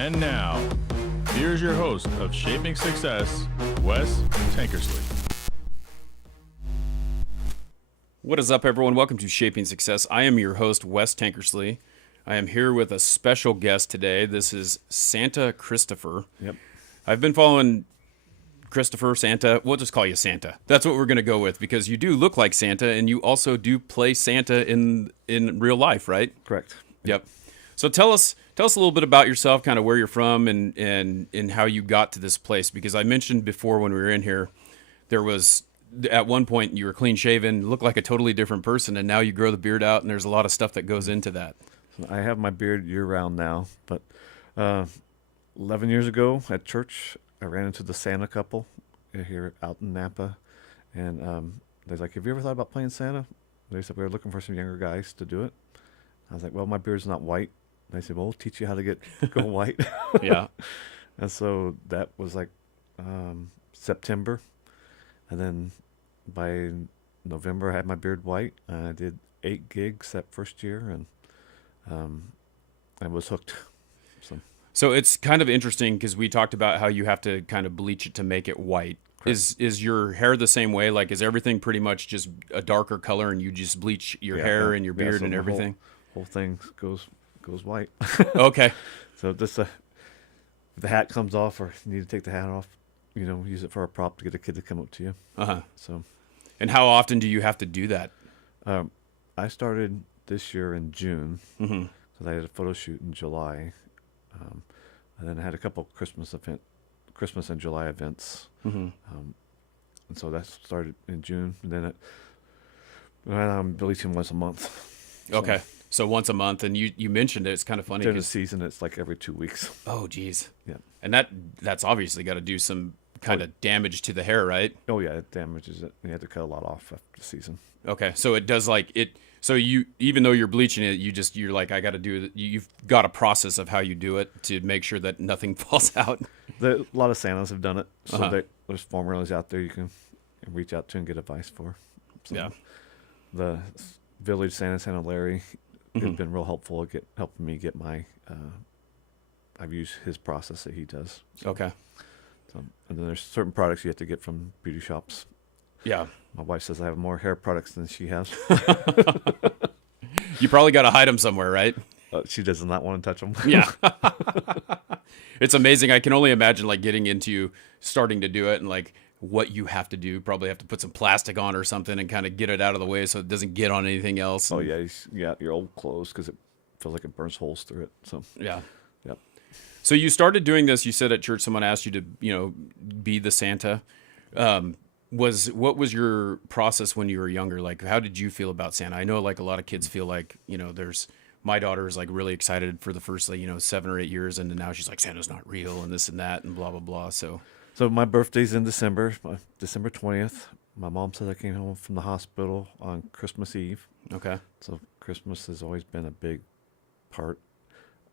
And now, here's your host of Shaping Success, Wes Tankersley. What is up, everyone? Welcome to Shaping Success. I am your host, Wes Tankersley. I am here with a special guest today. This is Santa Christopher. Yep. I've been following Christopher, Santa. We'll just call you Santa. That's what we're going to go with because you do look like Santa, and you also do play Santa in real life, right? Correct. Yep. So tell us a little bit about yourself, kind of where you're from, and how you got to this place. Because I mentioned before when we were in here, there was at one point you were clean shaven, looked like a totally different person, and now you grow the beard out, and there's a lot of stuff that goes into that. I have my beard year round now, but 11 years ago at church, I ran into the Santa couple here out in Napa, and they're like, "Have you ever thought about playing Santa?" They said we were looking for some younger guys to do it. I was like, "Well, my beard's not white." They said, "Well, we'll teach you how to go white." Yeah. And so that was like September, and then by November I had my beard white. I did 8 gigs that first year, and I was hooked. So it's kind of interesting because we talked about how you have to kind of bleach it to make it white. Correct. Is your hair the same way? Like, is everything pretty much just a darker color, and you just bleach your hair and your beard so and the everything? Whole thing goes white. Okay. So just if the hat comes off, or you need to take the hat off, use it for a prop to get a kid to come up to you. Uh-huh. So, And how often do you have to do that? I started this year in June Mm-hmm. because I had a photo shoot in July, and then I had a couple Christmas and July events, Mm-hmm. and so that started in June. And then I'm bleaching once a month. Okay. So once a month, and you mentioned it. It's kind of funny. During the season, it's like every 2 weeks. Oh, geez. Yeah. And that's obviously got to do some kind of damage to the hair, right? Oh yeah, it damages it. You have to cut a lot off after the season. Okay. So it does like it. So you, even though you're bleaching it, you're like, I got to do it. You've got a process of how you do it to make sure that nothing falls out. A lot of Santas have done it, so Uh-huh. there's formulas out there you can reach out to and get advice for. So Yeah. The village Santa Larry has Mhm. been real helpful at helping me get my. I've used his process that he does. Okay. So, and then there's certain products you have to get from beauty shops. Yeah. My wife says I have more hair products than she has. You probably got to hide them somewhere, right? She does not want to touch them. Yeah. It's amazing. I can only imagine like getting into starting to do it and like what you have to do. Probably have to put some plastic on or something and kind of get it out of the way so it doesn't get on anything else. Oh yeah, your old clothes because it feels like it burns holes through it. So Yeah. yep. So you started doing this. You said at church someone asked you to, be the Santa. What was your process when you were younger? Like, how did you feel about Santa? I know like a lot of kids feel like, my daughter is like really excited for the first 7 or 8 years, and then now she's like, Santa's not real and this and that and blah blah blah. So My birthday's in December, December 20th. My mom said I came home from the hospital on Christmas Eve. okay. So Christmas has always been a big part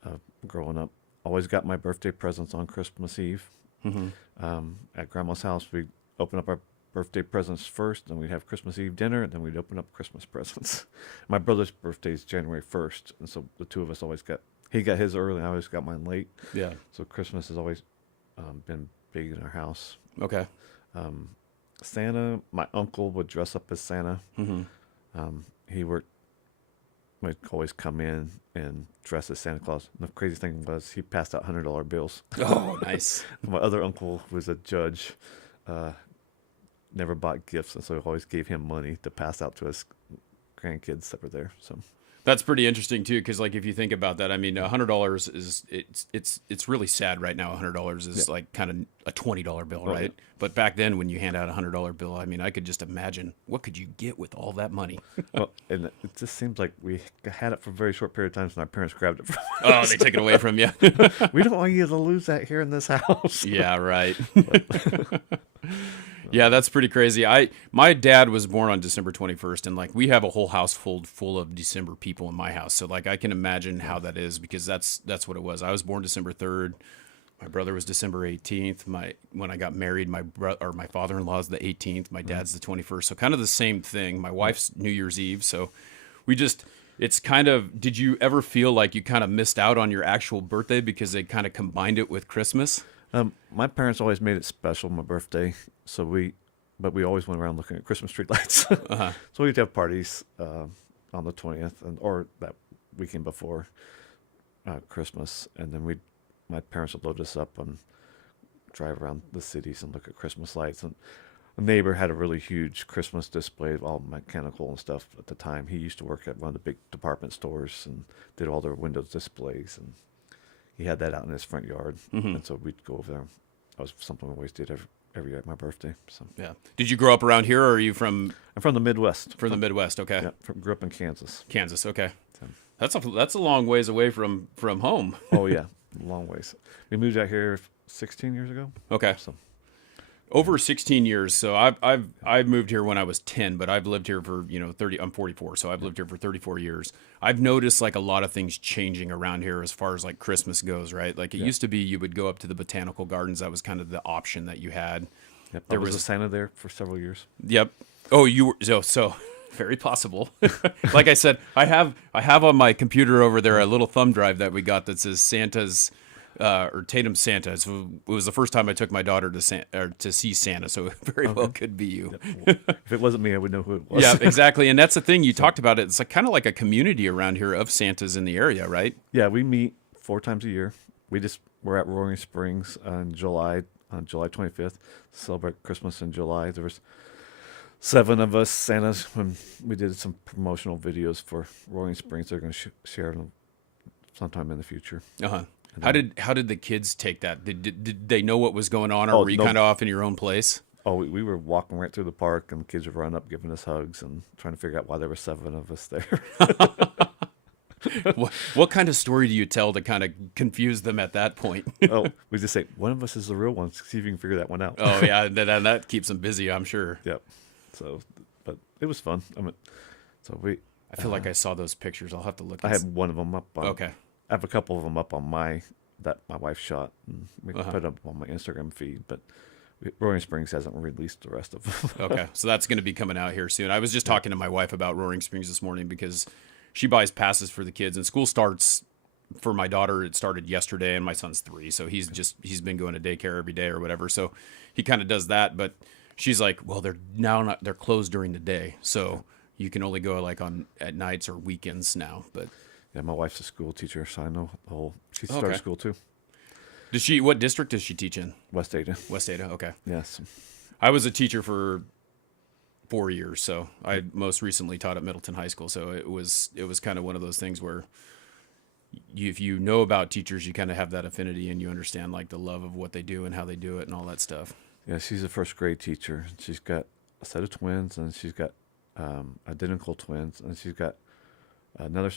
of growing up. Always got my birthday presents on Christmas Eve. Mm-hmm. At Grandma's house, we'd open up our birthday presents first, then we'd have Christmas Eve dinner, and then we'd open up Christmas presents. My brother's birthday is January 1st, and so the two of us he got his early, and I always got mine late. Yeah. So Christmas has always been big in our house. Okay. Santa, my uncle would dress up as Santa. Mm-hmm. He would always come in and dress as Santa Claus. And the crazy thing was he passed out $100 bills. Oh, nice. My other uncle was a judge, never bought gifts, and so I always gave him money to pass out to his grandkids that were there. So That's pretty interesting too, because like if you think about that, I mean, $100 is it's really sad right now. $100 is like kind of a $20 bill, right? Yeah. But back then, when you hand out a $100 bill, I mean, I could just imagine what could you get with all that money. well, and it just seems like we had it for a very short period of time, and our parents grabbed it from Oh, us. they took it away from you. We don't want you to lose that here in this house. Yeah, right. Yeah, that's pretty crazy. My dad was born on December 21st, and like we have a whole house full of December people in my house. So like I can imagine how that is because that's what it was. I was born December 3rd. My brother was December 18th. When I got married, my father-in-law is the 18th. My dad's the 21st. So kind of the same thing. My wife's New Year's Eve. So we just it's kind of, did you ever feel like you kind of missed out on your actual birthday because they kind of combined it with Christmas? My parents always made it special, my birthday. But we always went around looking at Christmas street lights. Uh-huh. So we'd have parties on the 20th or that weekend before Christmas. And then my parents would load us up and drive around the cities and look at Christmas lights. And a neighbor had a really huge Christmas display of all mechanical and stuff at the time. He used to work at one of the big department stores and did all their windows displays. And he had that out in his front yard. And so we'd go over there. That was something we always did every year at my birthday. So Yeah. Did you grow up around here, or are you from I'm from the Midwest. from the Midwest? Okay. Yeah, grew up in Kansas. Kansas. Okay. That's a long ways away from home. Oh yeah, long ways. We moved out here 16 years ago. Okay. So Over 16 years. So I've moved here when I was 10, but I've lived here for, 30. I'm 44, so I've lived here for 34 years. I've noticed like a lot of things changing around here as far as like Christmas goes, right? Like it used to be you would go up to the botanical gardens. That was kind of the option that you had. yep, There I was was- a Santa there for several years. Yep. Oh, you were so very possible. Like I said, I have on my computer over there a little thumb drive that we got that says Santa's or Tatum's Santa. So it was the first time I took my daughter to see Santa, so it very well could be you. If it wasn't me, I would know who it was. Yeah, exactly. And that's the thing you talked about. It's like kind of like a community around here of Santas in the area, right? Yeah, we meet 4 times a year. We're at Roaring Springs on July 25th to celebrate Christmas in July. There was 7 of us Santas when we did some promotional videos for Roaring Springs. They're going to share them sometime in the future. Uh-huh. How did the kids take that? Did they know what was going on, or Oh, were you no. kind of off in your own place? Oh, we were walking right through the park, and the kids would run up giving us hugs and trying to figure out why there were 7 of us there. What kind of story do you tell to kind of confuse them at that point? Oh, we just say, one of us is the real one. See if you can figure that one out. Oh yeah, that keeps them busy, I'm sure. Yep. So, but it was fun. I feel like I saw those pictures. I'll have to look. I and have one of them up on. Okay. I have a couple of them up on that my wife shot. And we can put up on my Instagram feed, but Roaring Springs hasn't released the rest of them. Okay, so that's going to be coming out here soon. I was just talking to my wife about Roaring Springs this morning because she buys passes for the kids, and school starts for my daughter. It started yesterday, and my son's 3, so he's been going to daycare every day or whatever. So he kind of does that. But she's like, well, they're closed during the day, so you can only go like at nights or weekends now. But Yeah, my wife's a school teacher, so I know the whole. She Okay. started school too. what district does she teach in? West Ada. West Ada. Okay. Yes. I was a teacher for 4 years, so I most recently taught at Middleton High School. So it was kind of one of those things where if you know about teachers, you kind of have that affinity and you understand like the love of what they do and how they do it and all that stuff. Yeah, she's a first grade teacher. She's got a set of twins, and she's got identical twins, and she's got another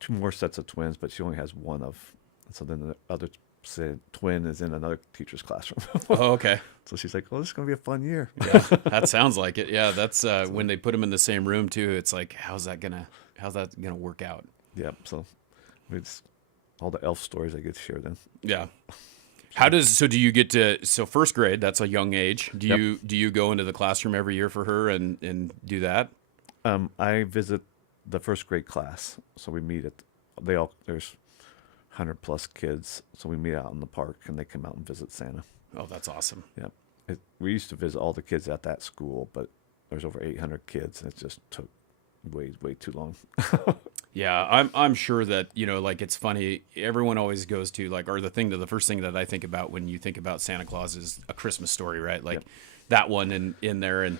2 more sets of twins, but she only has one of. So then the other twin is in another teacher's classroom. Oh, okay. So she's like, "Oh, this is gonna be a fun year." Yeah, that sounds like it. Yeah, that's when they put them in the same room too. It's like, how's that gonna work out? Yep. So it's all the elf stories I get to share then. Yeah. Do you get to first grade? That's a young age. Do you go into the classroom every year for her and do that? I visit the first grade class, so we meet there's 100+ kids, so we meet out in the park, and they come out and visit Santa. Oh, that's awesome. Yep. We used to visit all the kids at that school, but there's over 800 kids, and it just took way too long. Yeah, I'm sure that, like it's funny. Everyone always goes to the first thing that I think about when you think about Santa Claus is A Christmas Story, right? Like that one in there, and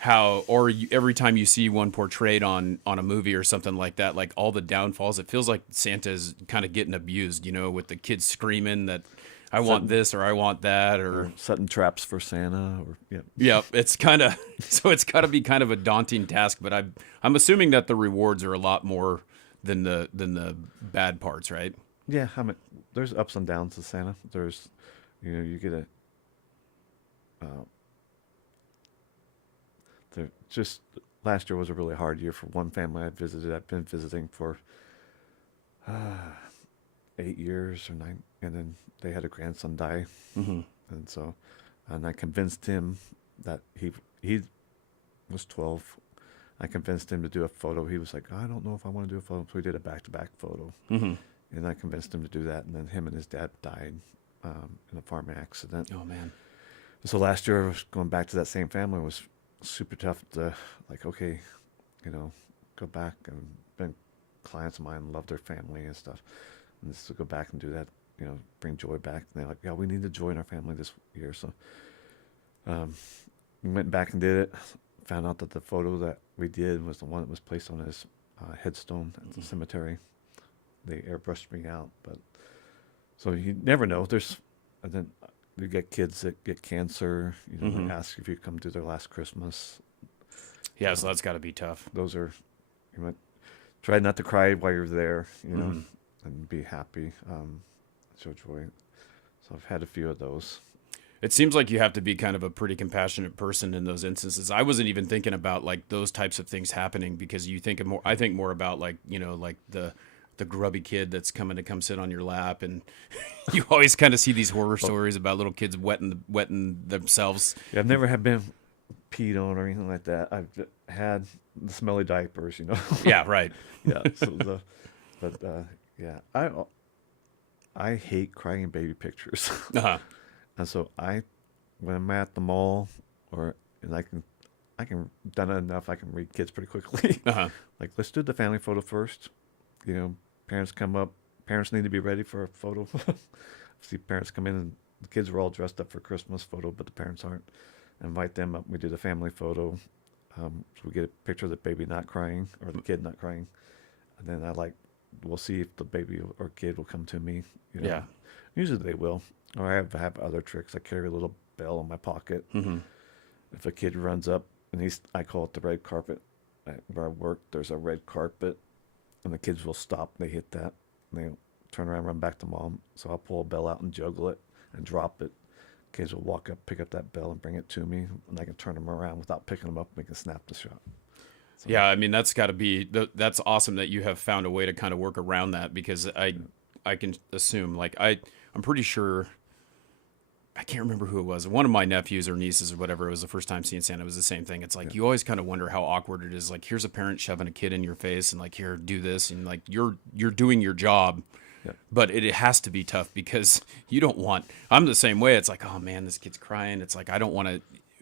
how, every time you see one portrayed on a movie or something like that, like all the downfalls, it feels like Santa's kind of getting abused, with the kids screaming that I want this or I want that or Setting traps for Santa, or yeah, it's kind of so it's got to be kind of a daunting task. But I'm assuming that the rewards are a lot more than the bad parts, right? Yeah, there's ups and downs to Santa. There's, you get just last year was a really hard year for one family I visited. I've been visiting for 8 years or 9, and then they had a grandson die, and I convinced him that he was 12, I convinced him to do a photo. He was like, I don't know if I want to do a photo. So we did a back-to-back photo. Mm-hmm. And I convinced him to do that. And then him and his dad died in a farming accident. Oh man. So last year, I was going back to that same family. It was super tough to, like, okay, go back. And been clients of mine, love their family and stuff. And just to go back and do that, bring joy back. And they're like, yeah, we need the joy in our family this year. So we went back and did it. Found out that the photo that we did was the one that was placed on his headstone at the cemetery. They airbrushed me out, but so you never know. And then you get kids that get cancer. They ask if you come do their last Christmas. Yeah, so that's got to be tough. Those are, try not to cry while you're there, and be happy, show joy. So I've had a few of those. It seems like you have to be kind of a pretty compassionate person in those instances. I wasn't even thinking about like those types of things happening because you think more. I think more about like like the grubby kid that's coming to come sit on your lap, and you always kind of see these horror stories about little kids wetting themselves. Yeah, I've never been peed on or anything like that. I've had the smelly diapers, Yeah, right. Yeah. Yeah, I hate crying baby pictures. Uh-huh. And so when I'm at the mall, and I can done it enough, I can read kids pretty quickly. Uh-huh. Like, let's do the family photo first. Parents come up. Parents need to be ready for a photo. See parents come in and the kids are all dressed up for Christmas photo, but the parents aren't. Invite them up. We do the family photo. So we get a picture of the baby not crying or the kid not crying. And then we'll see if the baby or kid will come to me. Yeah. Usually they will. Or I have other tricks. I carry a little bell in my pocket. Mm-hmm. If a kid runs up, and I call it the red carpet. Where I work, there's a red carpet, and the kids will stop. They hit that, and they turn around, run back to mom. So I'll pull a bell out and juggle it and drop it. Kids will walk up, pick up that bell, and bring it to me, and I can turn them around without picking them up. And we can snap the shot. So, yeah, I mean that's got to be that's awesome that you have found a way to kind of work around that because I can assume like I'm pretty sure. I can't remember who it was. One of my nephews or nieces or whatever, it was the first time seeing Santa. It was the same thing. It's like you always kind of wonder how awkward it is. Like here's a parent shoving a kid in your face and like here do this and like you're doing your job, but it has to be tough because you don't want. I'm the same way. It's like oh man, this kid's crying. It's like I don't want to.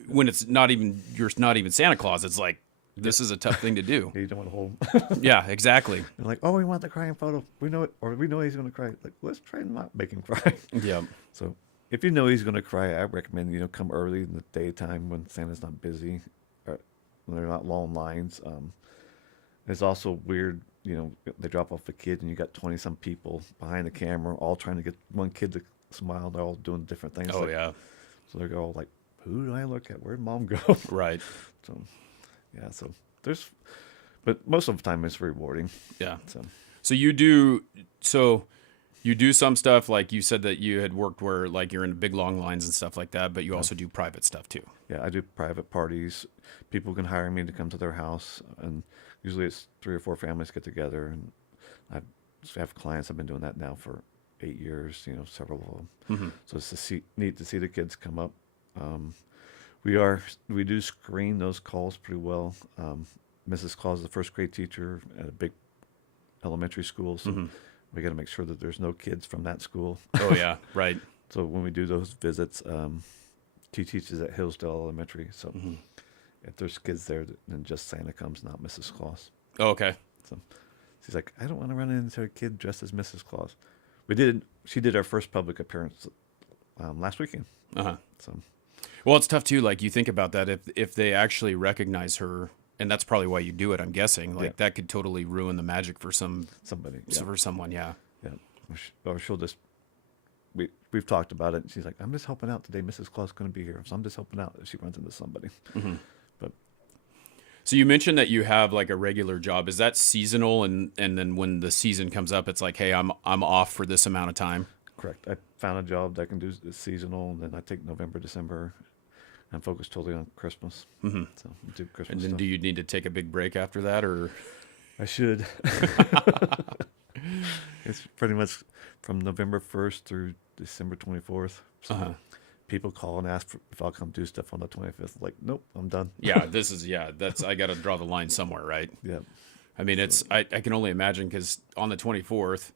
When it's not even you're not even Santa Claus. It's like this is a tough thing to do. You don't want to hold. Yeah, exactly. They're like, oh, we want the crying photo. We know it, or we know he's going to cry. Like let's try and not make him cry. Yeah. So. If you know he's going to cry, I recommend, come early in the daytime when Santa's not busy or when they're not long lines. It's also weird, they drop off a kid and you got 20-some people behind the camera all trying to get one kid to smile. They're all doing different things. Oh, yeah. So they're all like, who do I look at? Where'd mom go? Right. So, yeah, but most of the time it's rewarding. Yeah. So you do some stuff like you said that you had worked where like you're in big long lines and stuff like that, but you also do private stuff too. Yeah, I do private parties. People can hire me to come to their house, and usually it's 3 or 4 families get together. And I have clients. I've been doing that now for 8 years. Several of them. Mm-hmm. So it's neat to see the kids come up. We do screen those calls pretty well. Mrs. Claus is the first grade teacher at a big elementary school, so. Mm-hmm. We got to make sure that there's no kids from that school. Oh, yeah, right. So when we do those visits, she teaches at Hillsdale Elementary. So if there's kids there, then just Santa comes, not Mrs. Claus. Oh, okay. So she's like, I don't want to run into a kid dressed as Mrs. Claus. She did our first public appearance last weekend. Uh-huh. So, well, it's tough too. Like you think about that, if they actually recognize her, and that's probably why you do it. I'm guessing like that could totally ruin the magic for somebody. Yeah. For someone, yeah. Yeah. Or she'll just. We've talked about it. And she's like, I'm just helping out today. Mrs. Claus is going to be here, so I'm just helping out. If she runs into somebody. Mm-hmm. But. So you mentioned that you have like a regular job. Is that seasonal? And then when the season comes up, it's like, hey, I'm off for this amount of time. Correct. I found a job that I can do seasonal, and then I take November, December. I'm focused totally on Christmas. Mm-hmm. So do Christmas. And then stuff. do you need to take a big break after that, or? I should. It's pretty much from November 1st through December 24th. So people call and ask if I'll come do stuff on the 25th. Like, nope, I'm done. Yeah, that's I got to draw the line somewhere, right? Yeah. I mean, I can only imagine because on the 24th,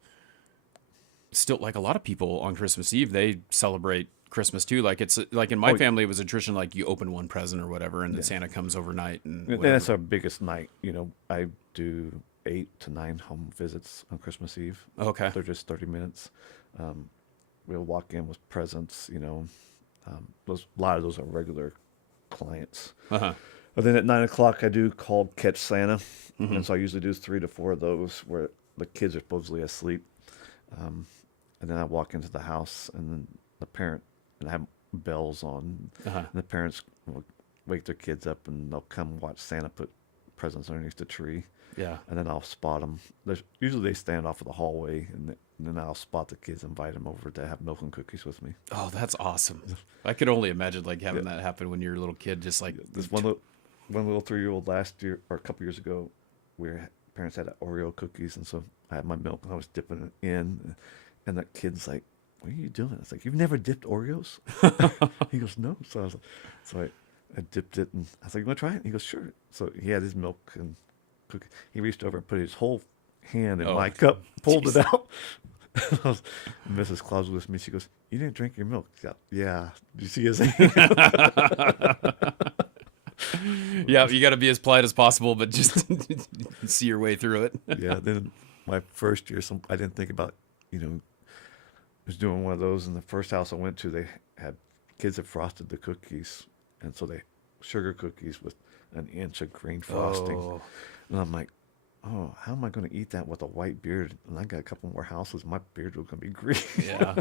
still like a lot of people on Christmas Eve, they celebrate Christmas too. Like it's like in my family, it was a tradition like you open one present or whatever, and then Santa comes overnight and And whatever. that's our biggest night. I do 8 to 9 home visits on Christmas Eve. Okay. They're just 30 minutes. We'll walk in with presents, a lot of those are regular clients. Uh-huh. And then at 9 o'clock, I do called Catch Santa. And so I usually do 3 to 4 of those where the kids are supposedly asleep. And then I walk into the house, and then the parent, and I have bells on. And the parents will wake their kids up, and they'll come watch Santa put presents underneath the tree. Yeah. And then I'll spot them. Usually they stand off of the hallway, and then I'll spot the kids, invite them over to have milk and cookies with me. Oh, that's awesome. I could only imagine like having that happen when you're a little kid, just like This one little 3-year-old last year, or a couple years ago, parents had Oreo cookies, and so I had my milk, and I was dipping it in, and that kid's like, "What are you doing?" I was like, "You've never dipped Oreos?" He goes, "No." So I dipped it, and I was like, "You want to try it?" He goes, "Sure." So he had his milk and cookie. He reached over and put his whole hand in my cup, pulled it out. Mrs. Claus was with me. She goes, "You didn't drink your milk." Yeah. Did you see his hand? yeah, you got to be as polite as possible, but just see your way through it. Yeah. Then my first year, I didn't think about, was doing one of those. In the first house I went to, they had kids that frosted the cookies, and so sugar cookies with an inch of green frosting. Oh. And I'm like, oh, how am I going to eat that with a white beard? And I got a couple more houses. My beard was going to be green. Yeah.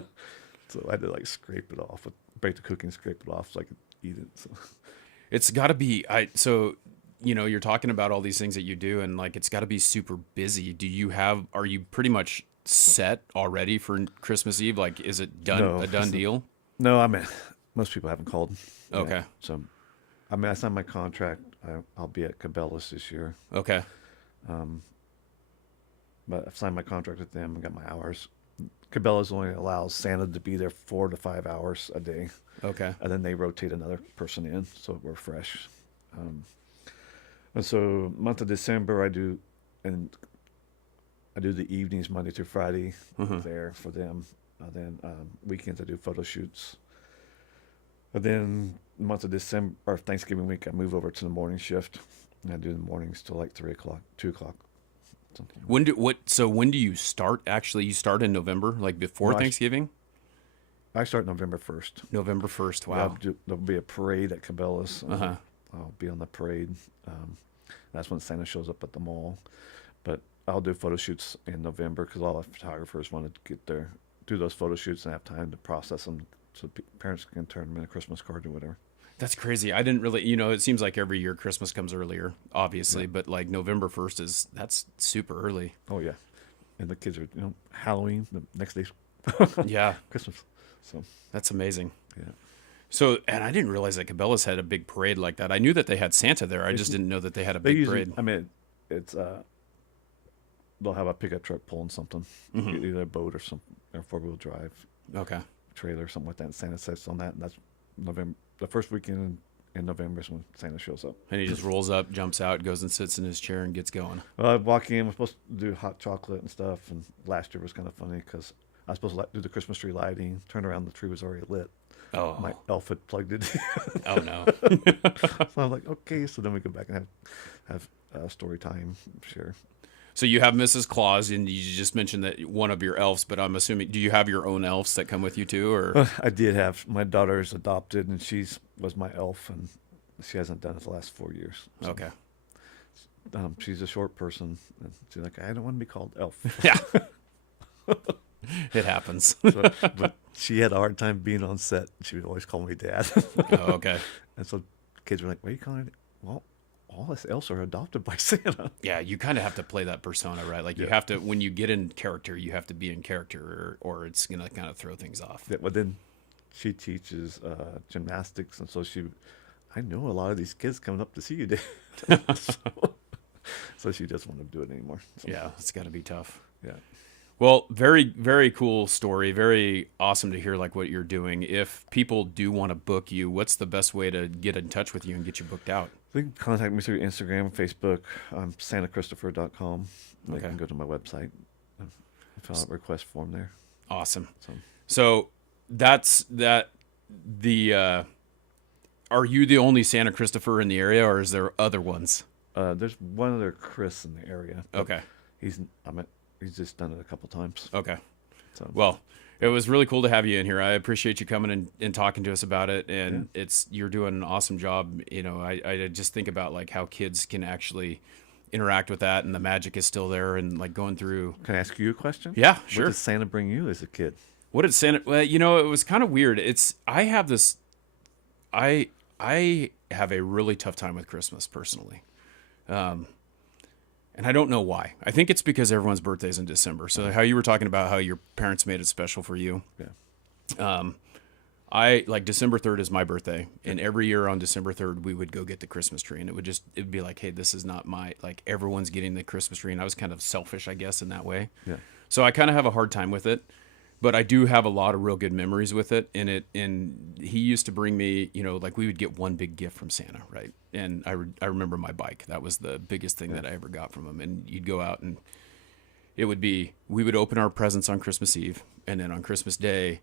So I had to scrape it off, break the cookie and scrape it off so I could eat it. So. It's got to be you're talking about all these things that you do, and like it's got to be super busy. Are you pretty much set already for Christmas Eve? Like, is it done, a done deal? No, I mean, most people haven't called. Okay. Yet. So, I mean, I signed my contract. I'll be at Cabela's this year. Okay. But I've signed my contract with them and got my hours. Cabela's only allows Santa to be there 4 to 5 hours a day. Okay. And then they rotate another person in, so we're fresh. And so month of December, I do the evenings Monday through Friday there for them. And then weekends I do photo shoots. And then month of December or Thanksgiving week, I move over to the morning shift, and I do the mornings till like 3 o'clock, 2 o'clock. Something. When do you start? Actually, you start in November, like before Thanksgiving? I start November 1st. November 1st. Wow. There'll be a parade at Cabela's. I'll be on the parade. That's when Santa shows up at the mall. But I'll do photo shoots in November because all the photographers want to get there, do those photo shoots and have time to process them so parents can turn them in a Christmas card or whatever. That's crazy. I didn't really, it seems like every year Christmas comes earlier, obviously, but like November 1st that's super early. Oh, yeah. And the kids are, Halloween, the next day's Yeah. Christmas. So that's amazing. Yeah. So, and I didn't realize that Cabela's had a big parade like that. I knew that they had Santa there. I just didn't know that they had a big parade. I mean, it's, they'll have a pickup truck pulling something, either a boat or something, or 4-wheel drive. Okay. Trailer, something like that. And Santa sits on that, and that's November. The first weekend in November is when Santa shows up. And he just rolls up, jumps out, goes and sits in his chair and gets going. Well, I walk in. We're supposed to do hot chocolate and stuff. And last year was kind of funny because I was supposed to do the Christmas tree lighting. Turned around, the tree was already lit. Oh. My elf had plugged it. Oh no. So I'm like, okay. So then we go back and have story time. Sure. So you have Mrs. Claus, and you just mentioned that one of your elves, but I'm assuming, do you have your own elves that come with you too, or? I did have, my daughter's adopted, and was my elf, and she hasn't done it the last 4 years. So, Okay. She's a short person, and she's like, I don't want to be called elf. Yeah. It happens. But she had a hard time being on set. She would always call me Dad. Oh, okay. And so kids were like, what are you calling it? Well, all us elves are adopted by Santa. Yeah, you kind of have to play that persona, right? Like you have to, when you get in character, you have to be in character, or it's gonna kind of throw things off. Yeah, but then she teaches gymnastics, and so I know a lot of these kids coming up to see you, Dad. So she doesn't want to do it anymore. So, Yeah, it's got to be tough. yeah. Well, very, very cool story. Very awesome to hear like what you're doing. If people do want to book you, what's the best way to get in touch with you and get you booked out? They can contact me through Instagram, Facebook, santachristopher.com. They Okay. can go to my website and fill out a request form there. Awesome. So So that's that. The are you the only Santa Christopher in the area, or is there other ones? there's one other Chris in the area. But Okay. he's just done it a couple times. Okay. So Well, it was really cool to have you in here. I appreciate you coming and talking to us about it. And you're doing an awesome job. You know, I just think about like how kids can actually interact with that, and the magic is still there, and like going through. can I ask you a question? Yeah, What sure. did Santa bring you as a kid? What did Santa? Well, you know, it was kind of weird. I have this. I have a really tough time with Christmas personally. And I don't know why. I think it's because everyone's birthday's in December. So how you were talking about how your parents made it special for you. Yeah. I like December 3rd is my birthday, and every year on December 3rd we would go get the Christmas tree, and it'd be like, hey, this is not my, like, everyone's getting the Christmas tree, and I was kind of selfish, I guess, in that way. Yeah. So I kind of have a hard time with it, but I do have a lot of real good memories with it. And he used to bring me, you know, like we would get one big gift from Santa, right? And I remember my bike. That was the biggest thing that I ever got from him. And you'd go out and we would open our presents on Christmas Eve, and then on Christmas Day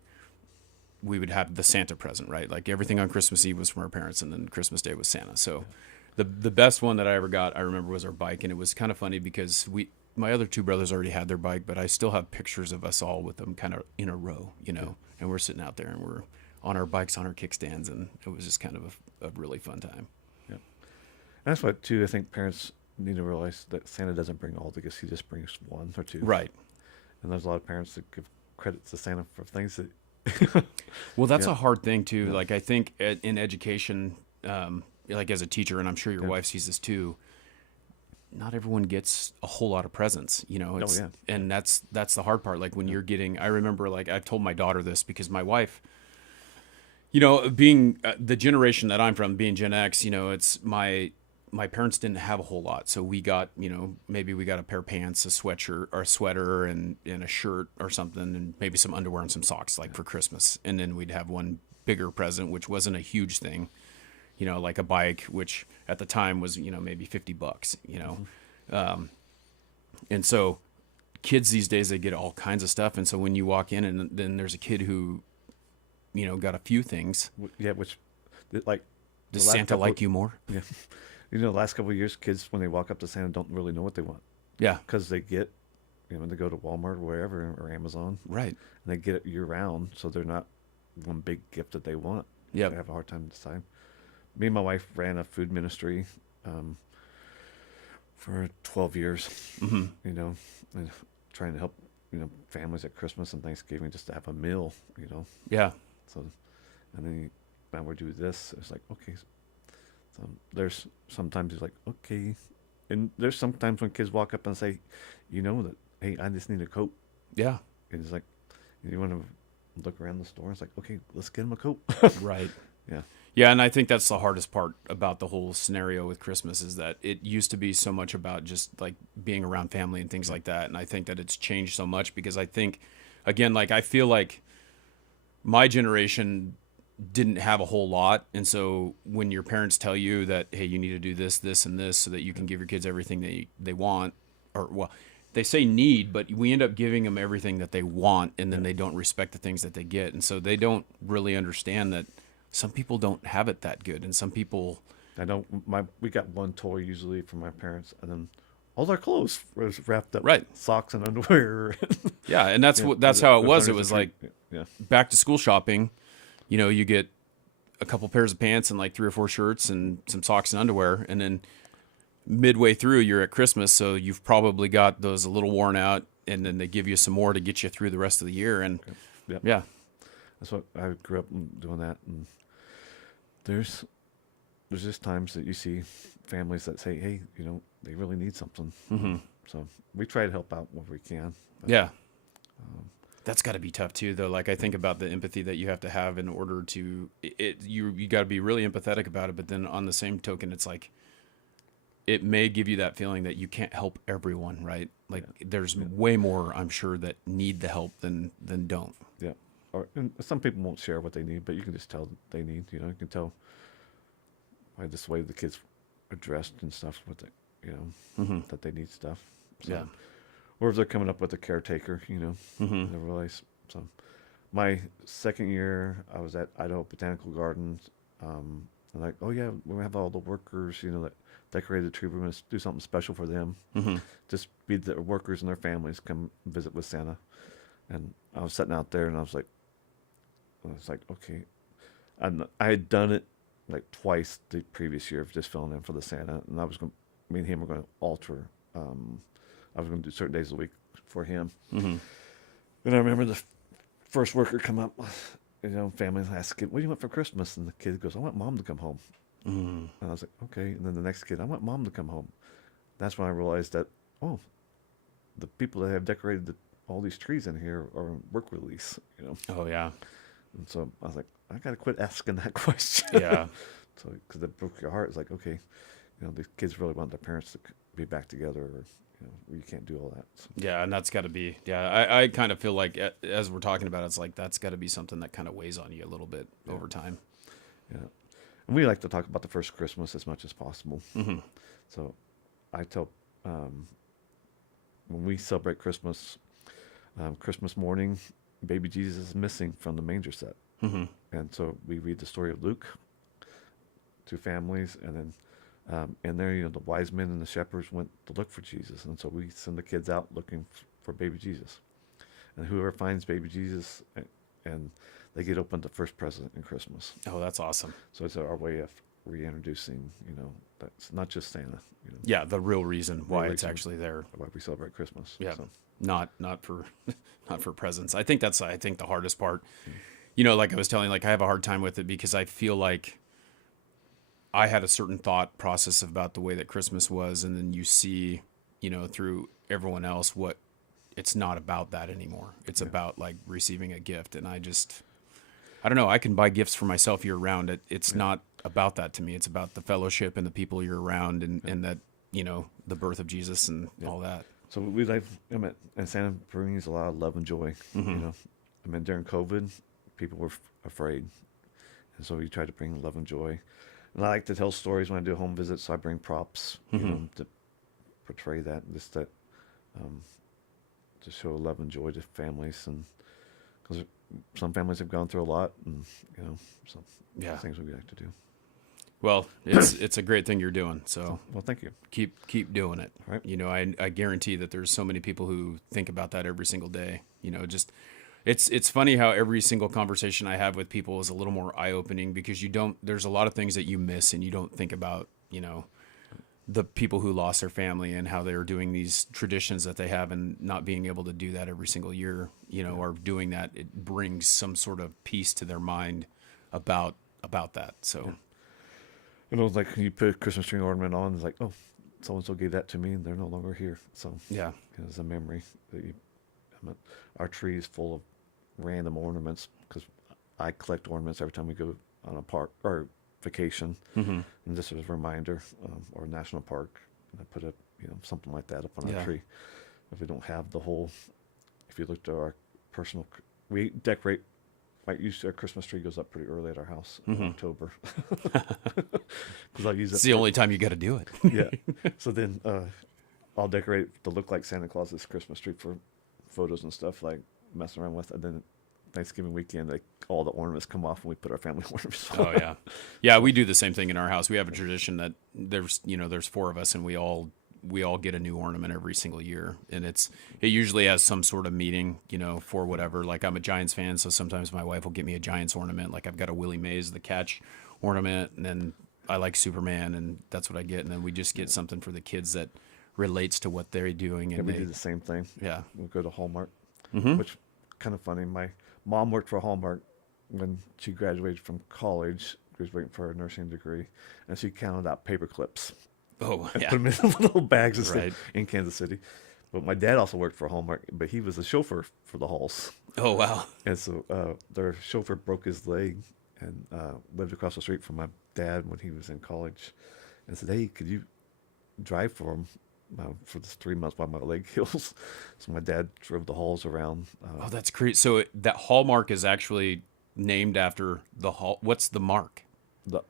we would have the Santa present, right? Like everything on Christmas Eve was from our parents, and then Christmas Day was Santa. So the best one that I ever got, I remember, was our bike. And it was kind of funny because my other two brothers already had their bike, but I still have pictures of us all with them kind of in a row, you know, and we're sitting out there and we're on our bikes, on our kickstands, and it was just kind of a really fun time. Yeah. And that's what, too, I think parents need to realize that Santa doesn't bring all the gifts. He just brings one or two. Right. And there's a lot of parents that give credit to Santa for things that Well, that's Yeah. a hard thing too. Like I think in education, like as a teacher, and I'm sure your Yeah. wife sees this too, not everyone gets a whole lot of presents, you know. It's, yeah. And that's the hard part. Like when you're getting, I remember, like, I've told my daughter this because my wife, you know, being the generation that I'm from, being Gen X, you know, it's my parents didn't have a whole lot. So we got, you know, maybe we got a pair of pants, a sweatshirt or a sweater, and a shirt or something, and maybe some underwear and some socks, like for Christmas. And then we'd have one bigger present, which wasn't a huge thing, you know, like a bike, which at the time was, you know, maybe $50, you know. And so kids these days, they get all kinds of stuff. And so when you walk in and then there's a kid who, you know, got a few things, which, like, does the last Santa couple- like you more? Yeah. You know, the last couple of years, kids, when they walk up to Santa, don't really know what they want. Yeah. Because they get, you know, they go to Walmart or wherever, or Amazon, Right. and they get it year round, so they're not one big gift that they want. Yep. They have a hard time deciding. Me and my wife ran a food ministry for 12 years, Mm-hmm. you know, and trying to help, you know, families at Christmas and Thanksgiving just to have a meal, you know. Yeah. So, and then now we're doing this. It's like, okay. So there's sometimes it's like, okay. And there's sometimes when kids walk up and say, you know, that, hey, I just need a coat. Yeah. And it's like, you want to look around the store. It's like, okay, let's get him a coat. Right. Yeah. Yeah, and I think that's the hardest part about the whole scenario with Christmas is that it used to be so much about just like being around family and things like that. And I think that it's changed so much because I think, again, like I feel like my generation didn't have a whole lot. And so when your parents tell you that, hey, you need to do this, this, and this so that you can give your kids everything they want, or, well, they say need, but we end up giving them everything that they want, and then they don't respect the things that they get. And so they don't really understand that some people don't have it that good, and some people, I know we got one toy usually from my parents, and then all our clothes was wrapped up, Right. Socks and underwear. yeah, and that's Yeah, what that's how it was. It there's was a like treat. Yeah. back to school shopping. You know, you get a couple pairs of pants and like 3 or 4 shirts and some socks and underwear, and then midway through you're at Christmas, so you've probably got those a little worn out, and then they give you some more to get you through the rest of the year. And Yep. yeah, That's what I grew up doing that, and there's just times that you see families that say, hey, you know, they really need something. Mm-hmm. So we try to help out where we can. But yeah. That's got to be tough too, though. Like I think about the empathy that you have to have in order to you got to be really empathetic about it. But then on the same token, it's like it may give you that feeling that you can't help everyone, right? Like there's way more, I'm sure, that need the help than don't. Yeah. Or and some people won't share what they need, but you can just tell they need. You know, you can tell by this way the kids are dressed and stuff. What they, you know, that they need stuff. So, Yeah. or if they're coming up with a caretaker, you know, they realize. So, my second year, I was at Idaho Botanical Gardens. And like, oh yeah, we have all the workers, you know, that decorated the tree. We're going to do something special for them. Just be the workers and their families come visit with Santa. And I was sitting out there, and I was like, okay, I had done it like twice the previous year of just filling in for the Santa, and I was going, me and him were going to alter. I was going to do certain days of the week for him. And I remember the first worker come up, you know, family asked, "What do you want for Christmas?" And the kid goes, "I want Mom to come home." And I was like, "Okay." And then the next kid, "I want Mom to come home." That's when I realized that, oh, the people that have decorated all these trees in here are on work release, you know. Oh yeah. And so I was like, I got to quit asking that question. Yeah. So, because it broke your heart. It's like, okay, you know, these kids really want their parents to be back together, or, you know, you can't do all that. So, Yeah, and that's got to be, I kind of feel like as we're talking about it, it's like that's got to be something that kind of weighs on you a little bit over time. yeah. And we like to talk about the first Christmas as much as possible. So I tell, when we celebrate Christmas, Christmas morning, baby Jesus is missing from the manger set. And so we read the story of Luke to families, and then and there, you know, the wise men and the shepherds went to look for Jesus, and so we send the kids out looking for baby Jesus, and whoever finds baby Jesus, and they get opened the first present in Christmas. Oh, that's awesome. So it's our way of reintroducing, you know, that's not just Santa, you know, Yeah, the real reason why it's reason. actually there. why we celebrate Christmas. Yeah, So, not for not for presents. I think that's the hardest part. You know, like I was telling, like I have a hard time with it because I feel like I had a certain thought process about the way that Christmas was, and then you see, you know, through everyone else what it's not about that anymore. It's about like receiving a gift, and I don't know. I can buy gifts for myself year round. It's not about that to me. It's about the fellowship and the people you're around, and that, you know, the birth of Jesus and all that. So we like, I mean, and Santa brings a lot of love and joy. You know, I mean, during COVID, people were afraid, and so we tried to bring love and joy. And I like to tell stories when I do home visits, so I bring props, you know, to portray that, just that, to show love and joy to families, and because some families have gone through a lot, and you know, some things we like to do. Well, it's a great thing you're doing. So Well, thank you. keep doing it. Right. You know, I guarantee that there's so many people who think about that every single day. You know, just it's funny how every single conversation I have with people is a little more eye-opening, because there's a lot of things that you miss and you don't think about, you know, the people who lost their family and how they're doing these traditions that they have, and not being able to do that every single year, you know, or doing that, it brings some sort of peace to their mind about that. So You know, like when you put a Christmas tree ornament on, it's like, oh, so-and-so gave that to me, and they're no longer here. So yeah. you know, it's a memory that our tree is full of random ornaments, because I collect ornaments every time we go on a park or vacation. And this is a reminder, or a national park, and I put something like that up on our tree. If we don't have the whole, if you look at our personal, we decorate. Like usually our Christmas tree goes up pretty early at our house in October, because I'll use it. It's the only time you got to do it. Yeah. So then I'll decorate it to look like Santa Claus's Christmas tree for photos and stuff, like messing around with. And then Thanksgiving weekend, like all the ornaments come off and we put our family ornaments on. Oh yeah. Yeah, we do the same thing in our house. We have a tradition that there's 4 of us, and we all get a new ornament every single year, and it usually has some sort of meaning, you know, for whatever. Like I'm a Giants fan, so sometimes my wife will get me a Giants ornament. Like I've got a Willie Mays the catch ornament, and then I like Superman, and that's what I get. And then we just get something for the kids that relates to what they're doing. And we do the same thing. Yeah. We'll go to Hallmark, which kind of funny. My mom worked for Hallmark when she graduated from college, graduating for her nursing degree, and she counted out paper clips. Oh And yeah. put them in little bags and stuff Right. in Kansas City. But my dad also worked for Hallmark, but he was a chauffeur for the Halls. Oh wow. And so their chauffeur broke his leg, and lived across the street from my dad when he was in college, and said, "Hey, could you drive for him for this 3 months while my leg heals. So my dad drove the halls around. Oh, that's great. So that hallmark is actually named after the hall. What's the mark? The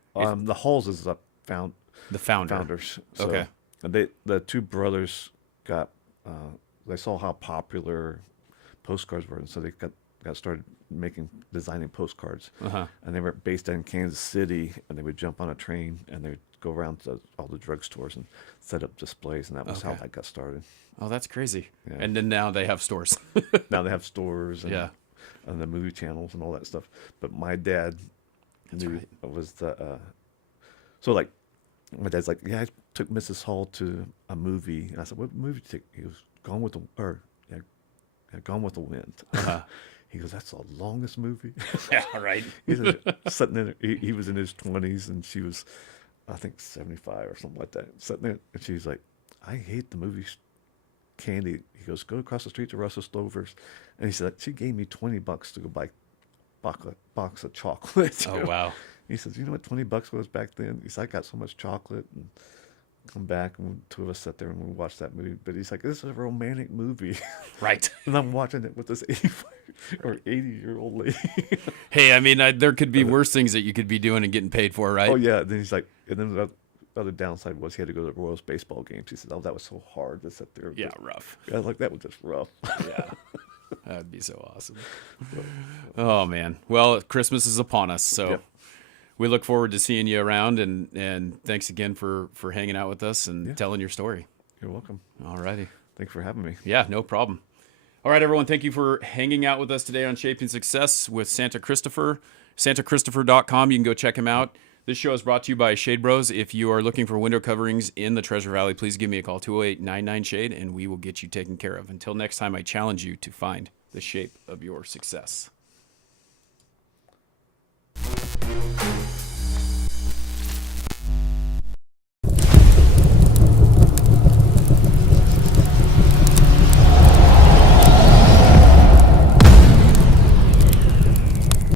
halls is The founder. founders. So, Okay. and the two brothers got they saw how popular postcards were, and so they got started designing postcards. Uh-huh. And they were based in Kansas City, and they would jump on a train and they would go around to all the drugstores and set up displays, and that was how Okay. that got started. Oh, that's crazy. Yeah. And then now they have stores. Now they have stores and, Yeah. and the movie channels and all that stuff. But my dad was the so like my dad's like, yeah, I took Mrs. Hall to a movie, and I said, what movie did you take? He goes, Gone with the Gone with the Wind. Uh-huh. He goes, that's the longest movie. Yeah, right. He's sitting in. He was in his 20s, and she was, I think, 75 or something like that. Sitting there, and she's like, I hate the movie Candy. He goes, go across the street to Russell Stover's, and he said she gave me $20 to go buy box of chocolate. Oh, wow. He says, you know what $20 was back then? He said, I got so much chocolate, and come back, and two of us sat there and we watched that movie. But he's like, this is a romantic movie. Right. And I'm watching it with this 80-year-old lady. Hey, I mean, there could be worse things that you could be doing and getting paid for, right? Oh, yeah. And then he's like, and then the other downside was he had to go to the Royals baseball games. He said, oh, that was so hard to sit there. Yeah, rough. I was like, that was just rough. Yeah. That'd be so awesome. Oh, man. Well, Christmas is upon us, so Yep. we look forward to seeing you around, and thanks again for hanging out with us and Yeah. telling your story. You're welcome. All righty. Thanks for having me. Yeah, no problem. All right, everyone. Thank you for hanging out with us today on Shaping Success with Santa Christopher. SantaChristopher.com. You can go check him out. This show is brought to you by Shade Bros. If you are looking for window coverings in the Treasure Valley, please give me a call, 208-99-SHADE, and we will get you taken care of. Until next time, I challenge you to find the shape of your success.